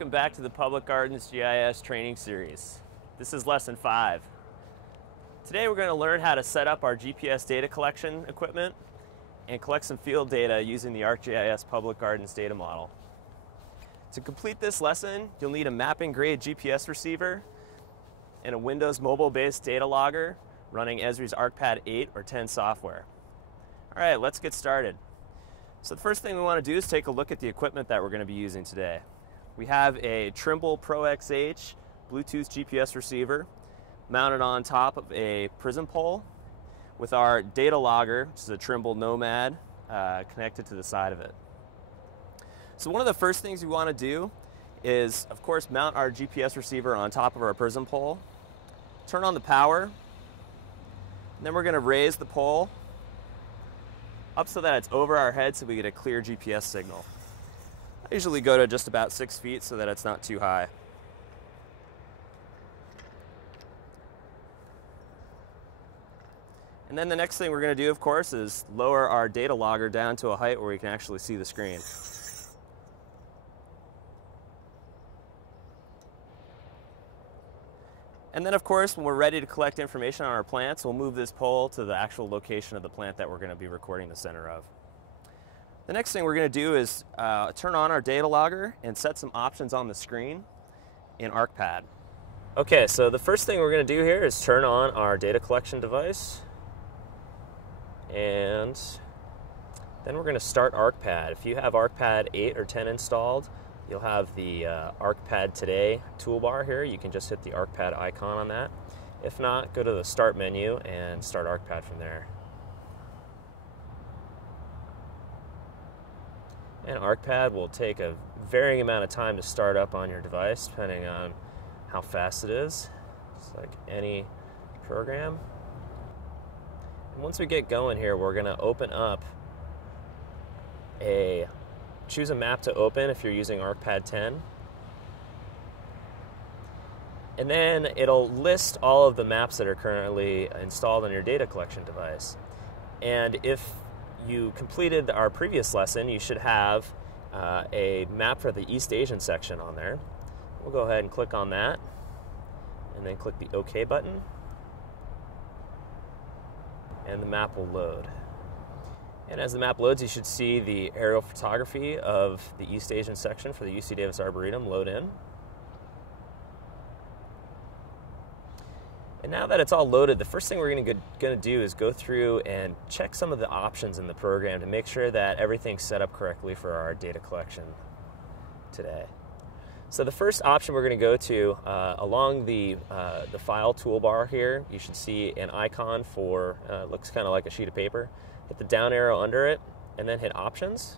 Welcome back to the Public Gardens GIS training series. This is lesson 5. Today we're going to learn how to set up our GPS data collection equipment and collect some field data using the ArcGIS Public Gardens data model. To complete this lesson, you'll need a mapping grade GPS receiver and a Windows mobile-based data logger running Esri's ArcPad 8 or 10 software. All right, let's get started. So the first thing we want to do is take a look at the equipment that we're going to be using today. We have a Trimble Pro XH Bluetooth GPS receiver mounted on top of a prism pole with our data logger, which is a Trimble Nomad, connected to the side of it. So one of the first things we want to do is, of course, mount our GPS receiver on top of our prism pole, turn on the power, and then we're going to raise the pole up so that it's over our head so we get a clear GPS signal. I usually go to just about 6 feet so that it's not too high. And then the next thing we're going to do, of course, is lower our data logger down to a height where we can actually see the screen. And then, of course, when we're ready to collect information on our plants, we'll move this pole to the actual location of the plant that we're going to be recording the center of. The next thing we're going to do is turn on our data logger and set some options on the screen in ArcPad. Okay, so the first thing we're going to do here is turn on our data collection device, and then we're going to start ArcPad. If you have ArcPad 8 or 10 installed, you'll have the ArcPad Today toolbar here. You can just hit the ArcPad icon on that. If not, go to the Start menu and start ArcPad from there. And ArcPad will take a varying amount of time to start up on your device, depending on how fast it is, just like any program. And once we get going here, we're going to open up choose a map to open if you're using ArcPad 10. And then it'll list all of the maps that are currently installed on your data collection device. And if you completed our previous lesson, you should have a map for the East Asian section on there. We'll go ahead and click on that, and then click the OK button, and the map will load. And as the map loads, you should see the aerial photography of the East Asian section for the UC Davis Arboretum load in. And now that it's all loaded, the first thing we're going to do is go through and check some of the options in the program to make sure that everything's set up correctly for our data collection today. So the first option we're going to go to, along the file toolbar here, you should see an icon for, looks kind of like a sheet of paper. Hit the down arrow under it, and then hit Options.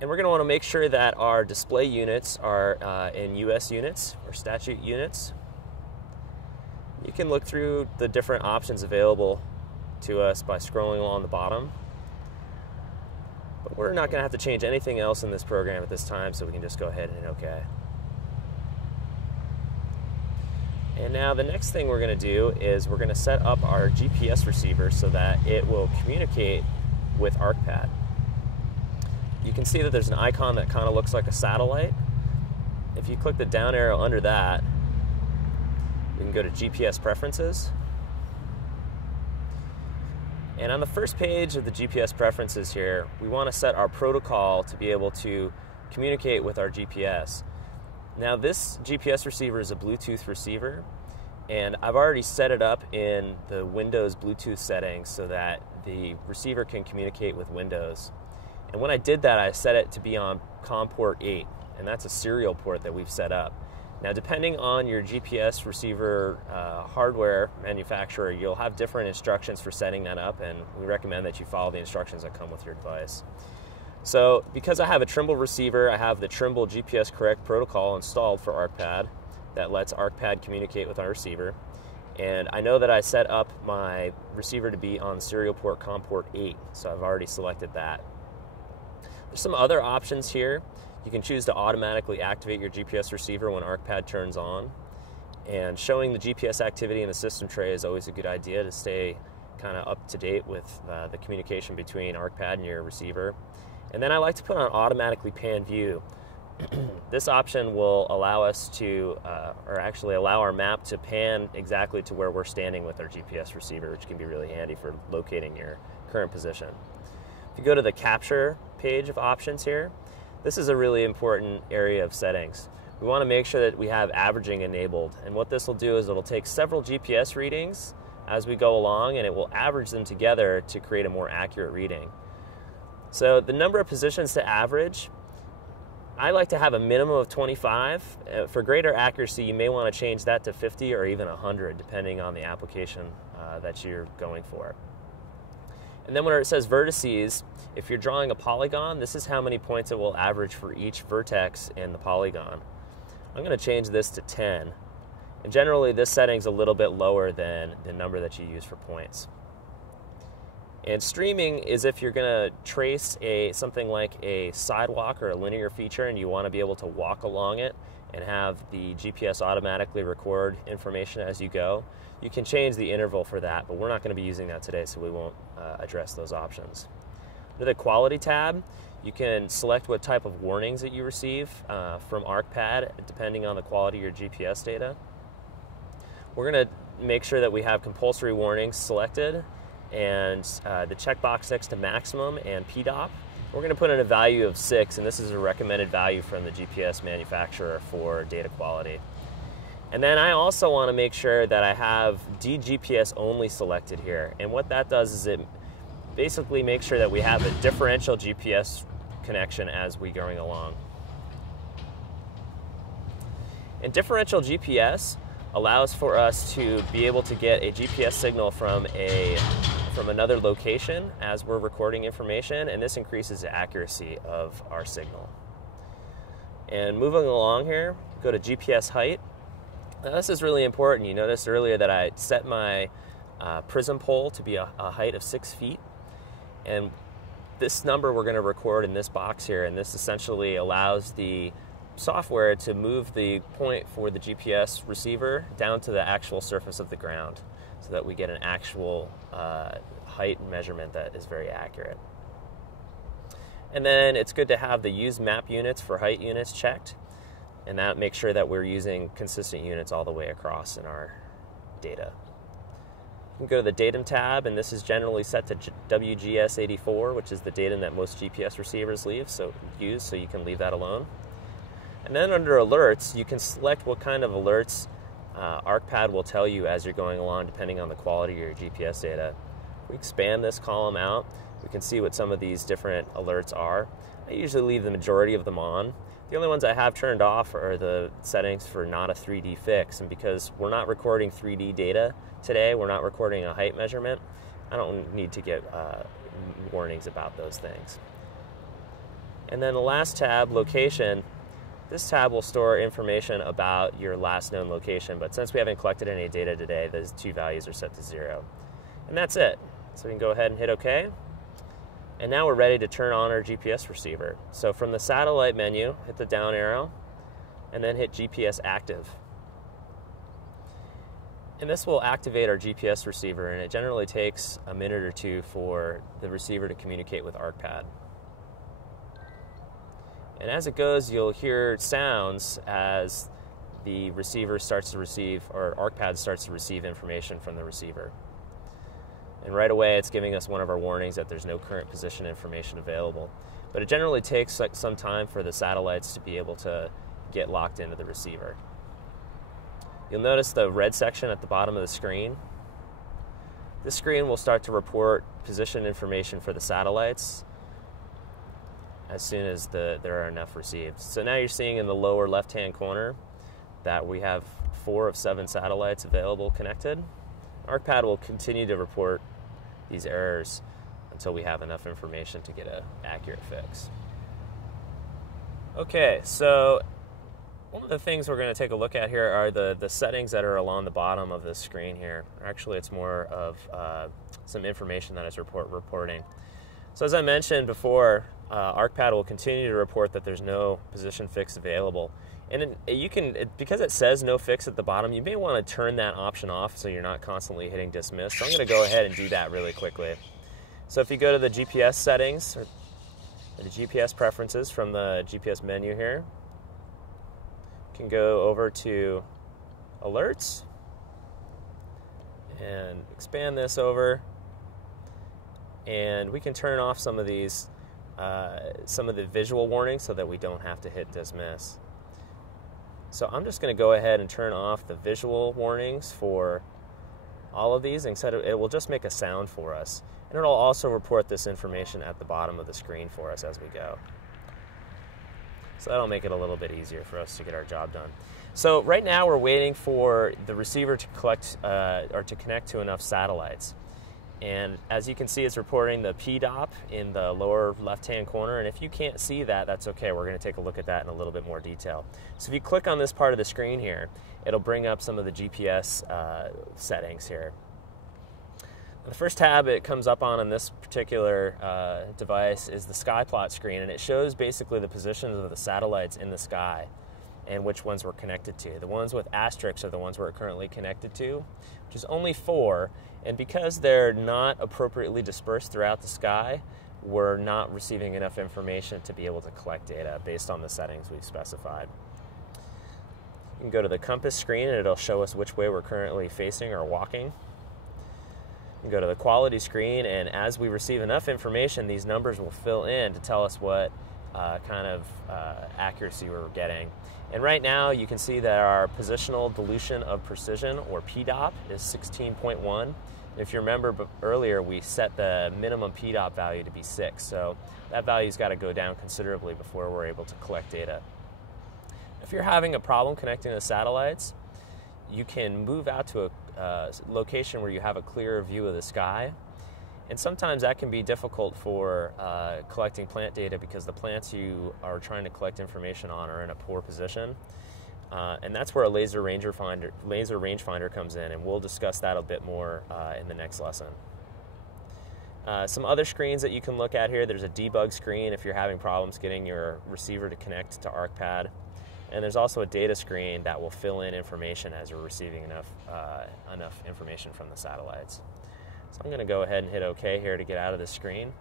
And we're going to want to make sure that our display units are in US units or statute units. You can look through the different options available to us by scrolling along the bottom. But we're not going to have to change anything else in this program at this time, so we can just go ahead and hit OK. And now the next thing we're going to do is we're going to set up our GPS receiver so that it will communicate with ArcPad. You can see that there's an icon that kind of looks like a satellite. If you click the down arrow under that, we can go to GPS Preferences. And on the first page of the GPS Preferences here, we want to set our protocol to be able to communicate with our GPS. Now this GPS receiver is a Bluetooth receiver, and I've already set it up in the Windows Bluetooth settings so that the receiver can communicate with Windows. And when I did that, I set it to be on COM port 8, and that's a serial port that we've set up. Now depending on your GPS receiver hardware manufacturer, you'll have different instructions for setting that up, and we recommend that you follow the instructions that come with your device. So because I have a Trimble receiver, I have the Trimble GPS Correct protocol installed for ArcPad that lets ArcPad communicate with our receiver. And I know that I set up my receiver to be on serial port COM port 8, so I've already selected that. There's some other options here. You can choose to automatically activate your GPS receiver when ArcPad turns on. And showing the GPS activity in the system tray is always a good idea to stay kind of up to date with the communication between ArcPad and your receiver. And then I like to put on automatically pan view. This option will allow us to, or actually allow our map to pan exactly to where we're standing with our GPS receiver, which can be really handy for locating your current position. If you go to the capture page of options here, this is a really important area of settings. We want to make sure that we have averaging enabled, and what this will do is it'll take several GPS readings as we go along, and it will average them together to create a more accurate reading. So the number of positions to average, I like to have a minimum of 25. For greater accuracy, you may want to change that to 50 or even 100, depending on the application that you're going for. And then when it says vertices, if you're drawing a polygon, this is how many points it will average for each vertex in the polygon. I'm going to change this to 10. And generally, this setting's a little bit lower than the number that you use for points. And streaming is if you're going to trace something like a sidewalk or a linear feature and you want to be able to walk along it and have the GPS automatically record information as you go. You can change the interval for that, but we're not going to be using that today, so we won't address those options. Under the Quality tab, you can select what type of warnings that you receive from ArcPad, depending on the quality of your GPS data. We're going to make sure that we have compulsory warnings selected, and the checkbox next to maximum and PDOP. We're going to put in a value of 6, and this is a recommended value from the GPS manufacturer for data quality. And then I also want to make sure that I have DGPS only selected here, and what that does is it basically makes sure that we have a differential GPS connection as we're going along. And differential GPS allows for us to be able to get a GPS signal from another location as we're recording information, and this increases the accuracy of our signal. And moving along here, go to GPS height. Now this is really important. You noticed earlier that I set my prism pole to be a height of 6 feet, and this number we're going to record in this box here, and this essentially allows the software to move the point for the GPS receiver down to the actual surface of the ground so that we get an actual height measurement that is very accurate. And then it's good to have the use map units for height units checked, and that makes sure that we're using consistent units all the way across in our data. You can go to the datum tab, and this is generally set to WGS84, which is the datum that most GPS receivers use, so you can leave that alone. And then under alerts, you can select what kind of alerts ArcPad will tell you as you're going along, depending on the quality of your GPS data. If we expand this column out, we can see what some of these different alerts are. I usually leave the majority of them on. The only ones I have turned off are the settings for not a 3D fix, and because we're not recording 3D data today, we're not recording a height measurement, I don't need to get warnings about those things. And then the last tab, location, this tab will store information about your last known location, but since we haven't collected any data today, those two values are set to 0. And that's it. So we can go ahead and hit OK. And now we're ready to turn on our GPS receiver. So from the satellite menu, hit the down arrow, and then hit GPS active. And this will activate our GPS receiver, and it generally takes a minute or two for the receiver to communicate with ArcPad. And as it goes, you'll hear sounds as the receiver starts to receive, or ArcPad starts to receive information from the receiver. And right away, it's giving us one of our warnings that there's no current position information available. But it generally takes some time for the satellites to be able to get locked into the receiver. You'll notice the red section at the bottom of the screen. This screen will start to report position information for the satellites as soon as there are enough received. So now you're seeing in the lower left-hand corner that we have 4 of 7 satellites available connected. ArcPad will continue to report these errors until we have enough information to get an accurate fix. Okay, so one of the things we're going to take a look at here are the settings that are along the bottom of the screen here. Actually, it's more of some information that it's reporting. So as I mentioned before, ArcPad will continue to report that there's no position fix available. And because it says no fix at the bottom, you may want to turn that option off so you're not constantly hitting dismiss. So I'm going to go ahead and do that really quickly. So if you go to the GPS settings, or the GPS preferences from the GPS menu here, can go over to alerts and expand this over, and we can turn off some of these, some of the visual warnings so that we don't have to hit dismiss. So I'm just going to go ahead and turn off the visual warnings for all of these, and it will just make a sound for us. And it'll also report this information at the bottom of the screen for us as we go. So that'll make it a little bit easier for us to get our job done. So right now we're waiting for the receiver to collect or to connect to enough satellites. And as you can see, it's reporting the PDOP in the lower left-hand corner. And if you can't see that, that's okay. We're going to take a look at that in a little bit more detail. So if you click on this part of the screen here, it'll bring up some of the GPS settings here. The first tab it comes up on this particular device is the sky plot screen, and it shows basically the positions of the satellites in the sky and which ones we're connected to. The ones with asterisks are the ones we're currently connected to, which is only 4, and because they're not appropriately dispersed throughout the sky, we're not receiving enough information to be able to collect data based on the settings we've specified. You can go to the compass screen and it'll show us which way we're currently facing or walking. You can go to the quality screen, and as we receive enough information, these numbers will fill in to tell us what kind of accuracy we're getting. And right now you can see that our positional dilution of precision, or PDOP, is 16.1. If you remember earlier, we set the minimum PDOP value to be 6, so that value's got to go down considerably before we're able to collect data. If you're having a problem connecting the satellites, you can move out to a location where you have a clearer view of the sky. And sometimes that can be difficult for collecting plant data because the plants you are trying to collect information on are in a poor position. And that's where a laser rangefinder comes in, and we'll discuss that a bit more in the next lesson. Some other screens that you can look at here, there's a debug screen if you're having problems getting your receiver to connect to ArcPad. And there's also a data screen that will fill in information as you're receiving enough information from the satellites. So I'm going to go ahead and hit OK here to get out of the screen.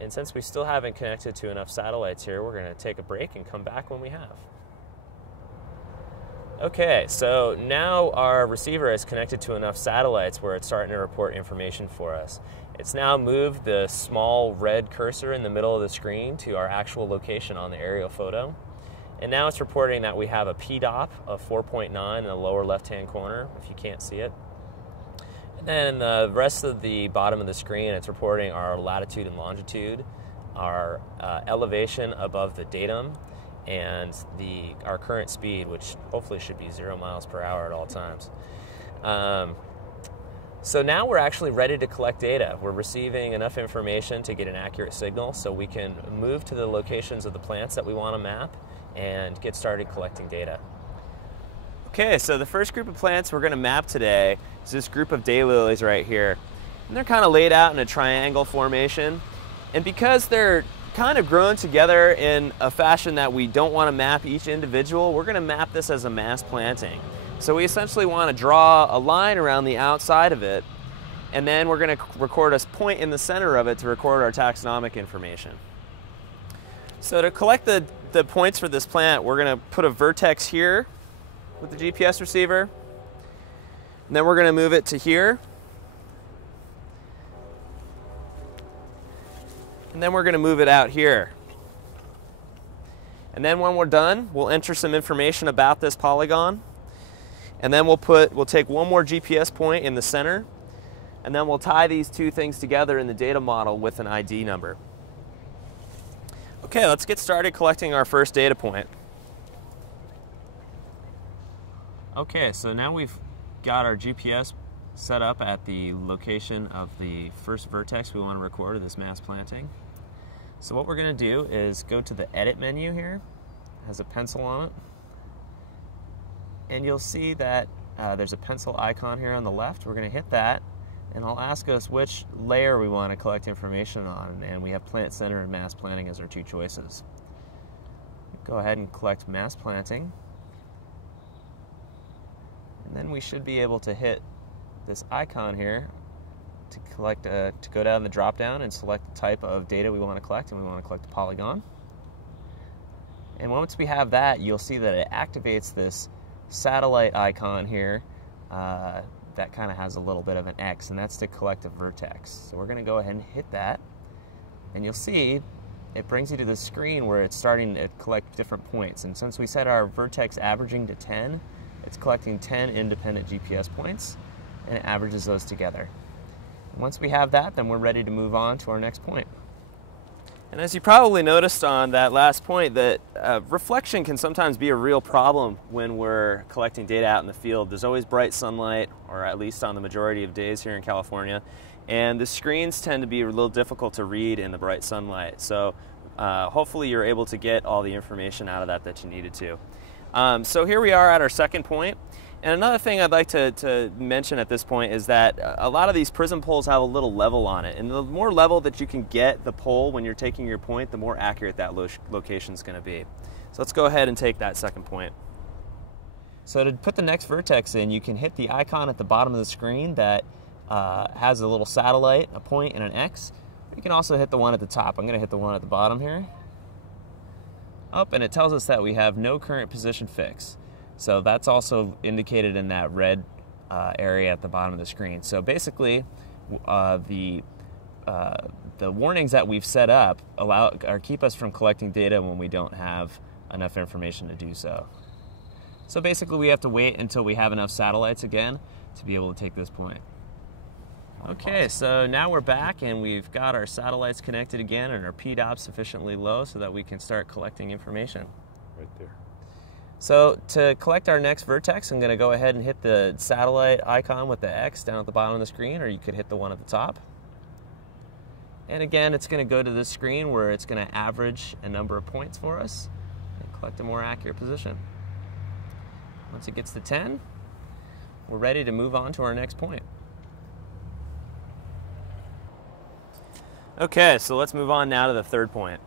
And since we still haven't connected to enough satellites here, we're going to take a break and come back when we have. Okay, so now our receiver is connected to enough satellites where it's starting to report information for us. It's now moved the small red cursor in the middle of the screen to our actual location on the aerial photo. And now it's reporting that we have a PDOP of 4.9 in the lower left-hand corner, if you can't see it. And then the rest of the bottom of the screen, it's reporting our latitude and longitude, our elevation above the datum, and our current speed, which hopefully should be 0 miles per hour at all times. So now we're actually ready to collect data. We're receiving enough information to get an accurate signal so we can move to the locations of the plants that we want to map and get started collecting data. Okay, so the first group of plants we're going to map today is this group of daylilies right here. And they're kind of laid out in a triangle formation. And because they're kind of grown together in a fashion that we don't want to map each individual, we're going to map this as a mass planting. So we essentially want to draw a line around the outside of it, and then we're going to record a point in the center of it to record our taxonomic information. So to collect the points for this plant, we're going to put a vertex here with the GPS receiver, and then we're going to move it to here, and then we're going to move it out here. And then when we're done, we'll enter some information about this polygon, and then we'll take one more GPS point in the center, and then we'll tie these two things together in the data model with an ID number. Okay, let's get started collecting our first data point. Okay, so now we've got our GPS set up at the location of the first vertex we want to record of this mass planting. So what we're going to do is go to the Edit menu here. It has a pencil on it. And you'll see that there's a pencil icon here on the left. We're going to hit that, and it'll ask us which layer we want to collect information on, and we have Plant Center and Mass Planting as our two choices. Go ahead and collect Mass Planting, and then we should be able to hit this icon here to go down the drop down and select the type of data we want to collect, and we want to collect the polygon. And once we have that, you'll see that it activates this satellite icon here that kind of has a little bit of an X, and that's to collect a vertex. So we're going to go ahead and hit that, and you'll see it brings you to the screen where it's starting to collect different points. And since we set our vertex averaging to 10, it's collecting 10 independent GPS points, and it averages those together. Once we have that, then we're ready to move on to our next point. And as you probably noticed on that last point, that reflection can sometimes be a real problem when we're collecting data out in the field. There's always bright sunlight, or at least on the majority of days here in California, and the screens tend to be a little difficult to read in the bright sunlight. So hopefully you're able to get all the information out of that you needed to. So here we are at our second point. And another thing I'd like to mention at this point is that a lot of these prism poles have a little level on it. And the more level that you can get the pole when you're taking your point, the more accurate that location is going to be. So let's go ahead and take that second point. So to put the next vertex in, you can hit the icon at the bottom of the screen that has a little satellite, a point, and an X. You can also hit the one at the top. I'm going to hit the one at the bottom here. Up, and it tells us that we have no current position fix. So that's also indicated in that red area at the bottom of the screen. So basically, the warnings that we've set up keep us from collecting data when we don't have enough information to do so. So basically, we have to wait until we have enough satellites again to be able to take this point. Okay, so now we're back and we've got our satellites connected again and our PDOP sufficiently low so that we can start collecting information. Right there. So to collect our next vertex, I'm going to go ahead and hit the satellite icon with the X down at the bottom of the screen, or you could hit the one at the top. And again, it's going to go to this screen where it's going to average a number of points for us and collect a more accurate position. Once it gets to 10, we're ready to move on to our next point. Okay, so let's move on now to the third point.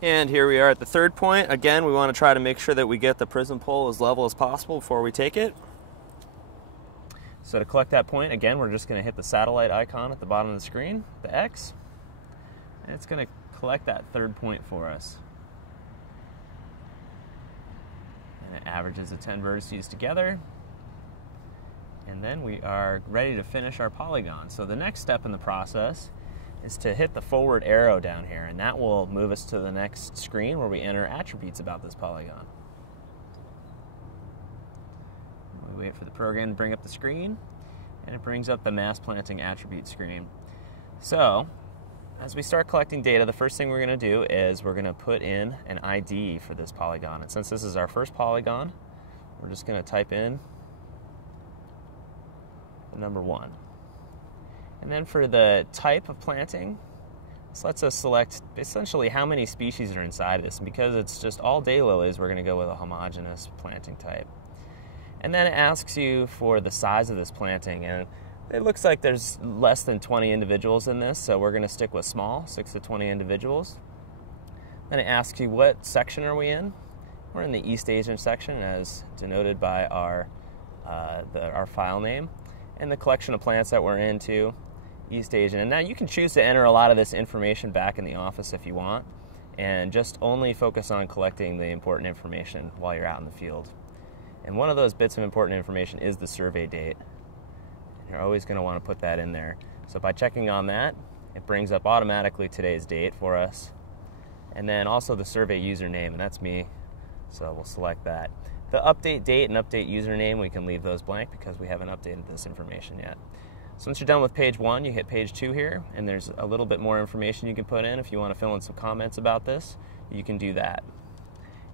And here we are at the third point. Again, we want to try to make sure that we get the prism pole as level as possible before we take it. So to collect that point, again, we're just going to hit the satellite icon at the bottom of the screen, the X, and it's going to collect that third point for us. And it averages the 10 vertices together. And then we are ready to finish our polygon. So the next step in the process is to hit the forward arrow down here, and that will move us to the next screen where we enter attributes about this polygon. We wait for the program to bring up the screen, and it brings up the mass planting attribute screen. So, as we start collecting data, the first thing we're going to do is we're going to put in an ID for this polygon. And since this is our first polygon, we're just going to type in the number 1. And then for the type of planting, this lets us select essentially how many species are inside of this. And because it's just all daylilies, we're going to go with a homogeneous planting type. And then it asks you for the size of this planting. And it looks like there's less than 20 individuals in this, so we're going to stick with small, 6 to 20 individuals. Then it asks you what section are we in. We're in the East Asian section, as denoted by our file name, and the collection of plants that we're into. East Asian. And now you can choose to enter a lot of this information back in the office if you want, and just only focus on collecting the important information while you're out in the field. And one of those bits of important information is the survey date. You're always going to want to put that in there. So by checking on that, it brings up automatically today's date for us. And then also the survey username, and that's me, so we'll select that. The update date and update username, we can leave those blank because we haven't updated this information yet. So once you're done with page 1, you hit page 2 here, and there's a little bit more information you can put in. If you want to fill in some comments about this, you can do that.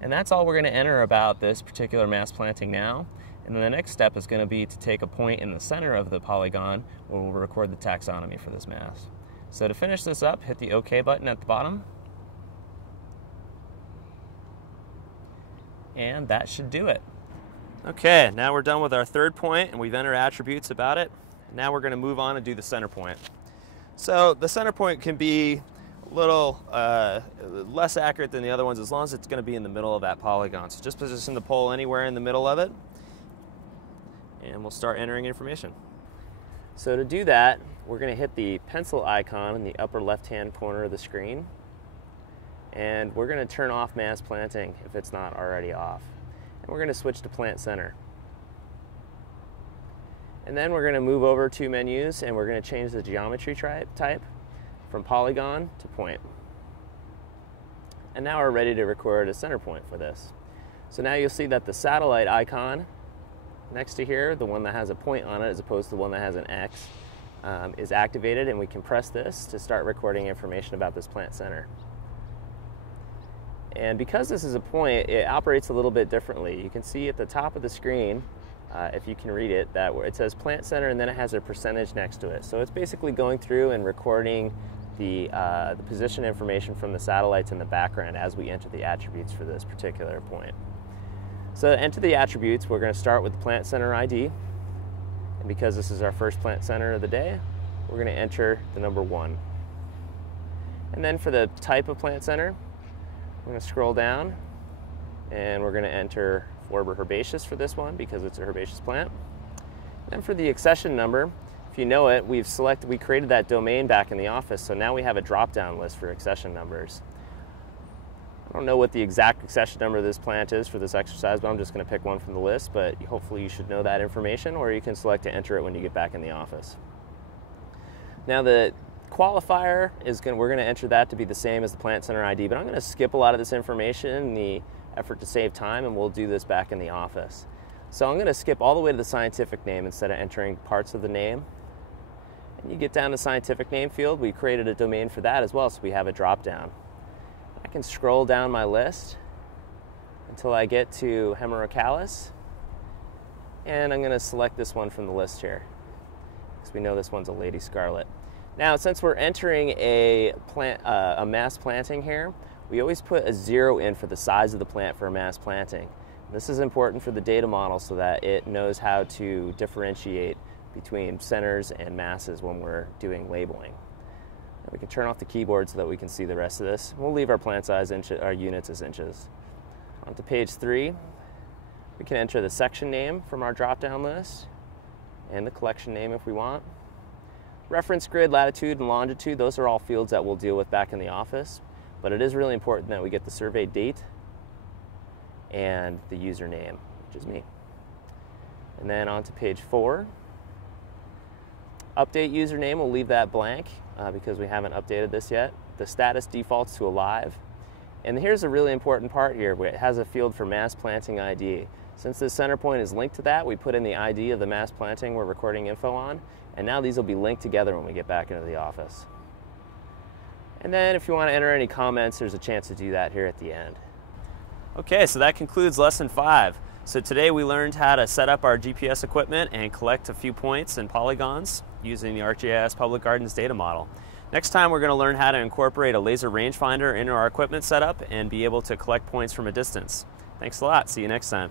And that's all we're going to enter about this particular mass planting now. And then the next step is going to be to take a point in the center of the polygon where we'll record the taxonomy for this mass. So to finish this up, hit the OK button at the bottom. And that should do it. Okay, now we're done with our third point, and we've entered attributes about it. Now we're going to move on and do the center point. So the center point can be a little less accurate than the other ones as long as it's going to be in the middle of that polygon. So just position the pole anywhere in the middle of it, and we'll start entering information. So to do that, we're going to hit the pencil icon in the upper left-hand corner of the screen, and we're going to turn off mass planting if it's not already off. And we're going to switch to Plant Center. And then we're going to move over 2 menus, and we're going to change the geometry type from polygon to point. And now we're ready to record a center point for this. So now you'll see that the satellite icon next to here, the one that has a point on it as opposed to the one that has an X, is activated, and we can press this to start recording information about this plant center. And because this is a point, it operates a little bit differently. You can see at the top of the screen, if you can read it, that it says plant center and then it has a percentage next to it. So it's basically going through and recording the position information from the satellites in the background as we enter the attributes for this particular point. So to enter the attributes, we're going to start with the plant center ID. And because this is our first plant center of the day, we're going to enter the number 1. And then for the type of plant center, we're going to scroll down and we're going to enter Florber herbaceous for this one because it's a herbaceous plant. And for the accession number, if you know it, we created that domain back in the office, so now we have a drop-down list for accession numbers. I don't know what the exact accession number of this plant is for this exercise, but I'm just going to pick one from the list, but hopefully you should know that information, or you can select to enter it when you get back in the office. Now the qualifier we're going to enter that to be the same as the plant center ID, but I'm going to skip a lot of this information in the effort to save time, and we'll do this back in the office. So I'm going to skip all the way to the scientific name instead of entering parts of the name. And you get down to scientific name field, we created a domain for that as well, so we have a drop down. I can scroll down my list until I get to Hemerocalis, and I'm going to select this one from the list here because we know this one's a lady scarlet. Now, since we're entering a mass planting here, we always put a 0 in for the size of the plant for a mass planting. This is important for the data model so that it knows how to differentiate between centers and masses when we're doing labeling. We can turn off the keyboard so that we can see the rest of this. We'll leave our plant size, our units as inches. On to page 3, we can enter the section name from our drop-down list and the collection name if we want. Reference grid, latitude, and longitude, those are all fields that we'll deal with back in the office, but it is really important that we get the survey date and the username, which is me. And then on to page 4. Update username, we'll leave that blank because we haven't updated this yet. The status defaults to alive. And here's a really important part here, where it has a field for mass planting ID. Since this center point is linked to that, we put in the ID of the mass planting we're recording info on, and now these will be linked together when we get back into the office. And then if you want to enter any comments, there's a chance to do that here at the end. Okay, so that concludes lesson 5. So today we learned how to set up our GPS equipment and collect a few points and polygons using the ArcGIS Public Gardens data model. Next time we're going to learn how to incorporate a laser rangefinder into our equipment setup and be able to collect points from a distance. Thanks a lot. See you next time.